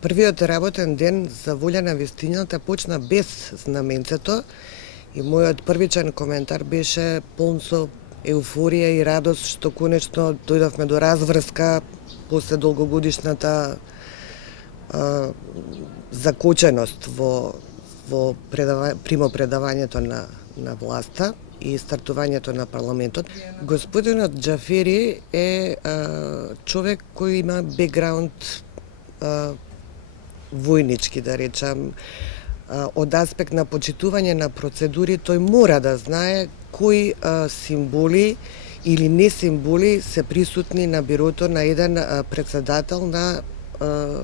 Првиот работен ден за волја на вистината почна без знаменцето и мојот првичен коментар беше полн со еуфорија и радост што конечно дојдовме до разврска после долгогодишната закоченост во примопредавањето на власта и стартувањето на парламентот. Господинот Џафери е човек кој има бекграунд војнички, да речам, од аспект на почитување на процедури, тој мора да знае кои символи или не символи се присутни на бирото на еден председател на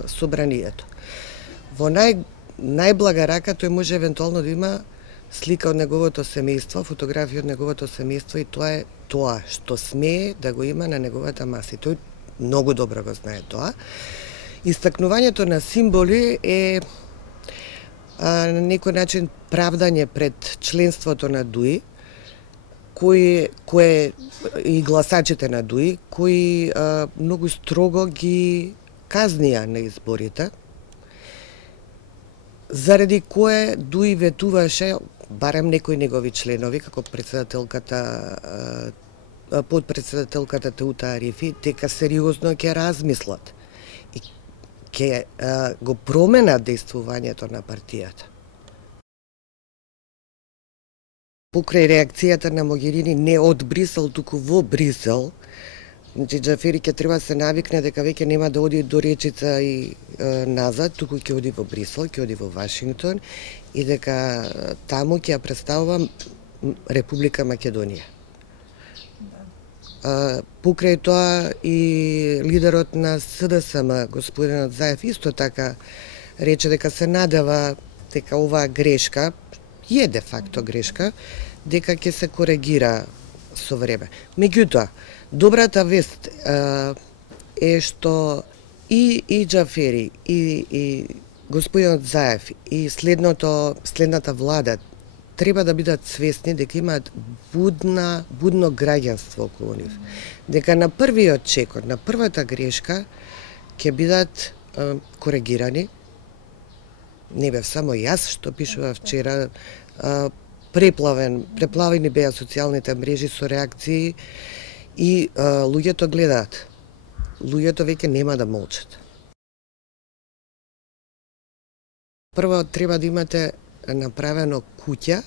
собранието. Во најблага рака тој може евентуално да има слика од неговото семејство, фотографија од неговото семејство, и тоа е тоа што смее да го има на неговата маса. Тој многу добро го знае тоа. Истакнувањето на символи е на некој начин правдање пред членството на ДУИ, кое и гласачите на ДУИ, кои многу строго ги казнија на изборите, заради кое ДУИ ветуваше барем некои негови членови, како подпредседателката Теута Арифи, дека сериозно ќе размислат и ќе го променат действувањето на партијата. Покрај реакцијата на Могерини не од Брисел, туку во Брисел, значи Џафери ќе треба да се навикне дека веќе нема да оди до речица и назад, туку ќе оди во Брисел, ќе оди во Вашингтон и дека таму ќе ја представува Република Македонија. Покрај тоа и лидерот на СДСМ, господинот Заев, исто така рече дека се надева дека оваа грешка е де факто грешка, дека ќе се коригира со време. Меѓутоа, добрата вест е што и Џафери, и господинот Заев, и следната влада треба да бидат свесни дека имаат будно граѓанство околу нив. Дека на првиот чекор, на првата грешка ќе бидат коригирани. Не бев само јас што пишува вчера, преплавени беа социјалните мрежи со реакции и луѓето гледаат. Луѓето веќе нема да молчат. Прво треба да имате направено куќа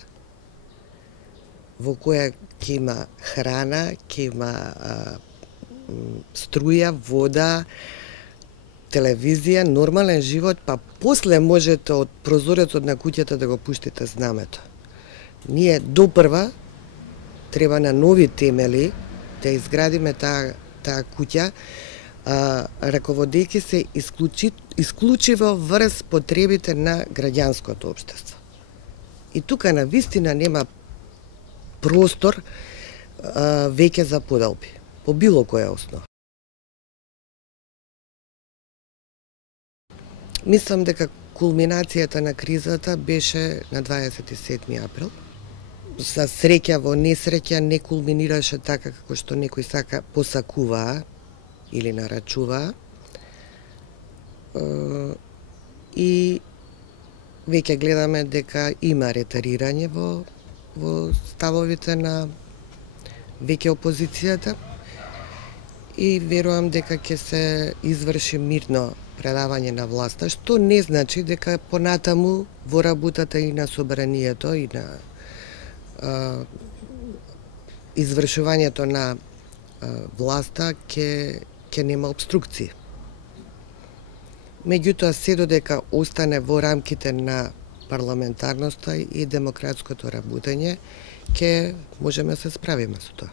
во која ќе има храна, ќе има струја, вода, телевизија, нормален живот, па после можете од прозорецот на куќата да го пуштите знамето. Ние допрва треба на нови темели да изградиме таа куќа, раководејќи се исклучиво врз потребите на граѓанското општество. И тука на вистина нема простор веќе за поделби, по било која основа. Мислам дека кулминацијата на кризата беше на 27 април. За среќа во несреќа не кулминираше така како што некои посакуваа или нарачуваа. И веќе гледаме дека има ретарирање во ставовите на веќе опозицијата и верувам дека ќе се изврши мирно предавање на власта, што не значи дека понатаму во работата и на собранието и на извршувањето на власта ќе нема обструкции. Меѓутоа, се додека остане во рамките на парламентарноста и демократското работење, ќе можеме да се справиме со тоа.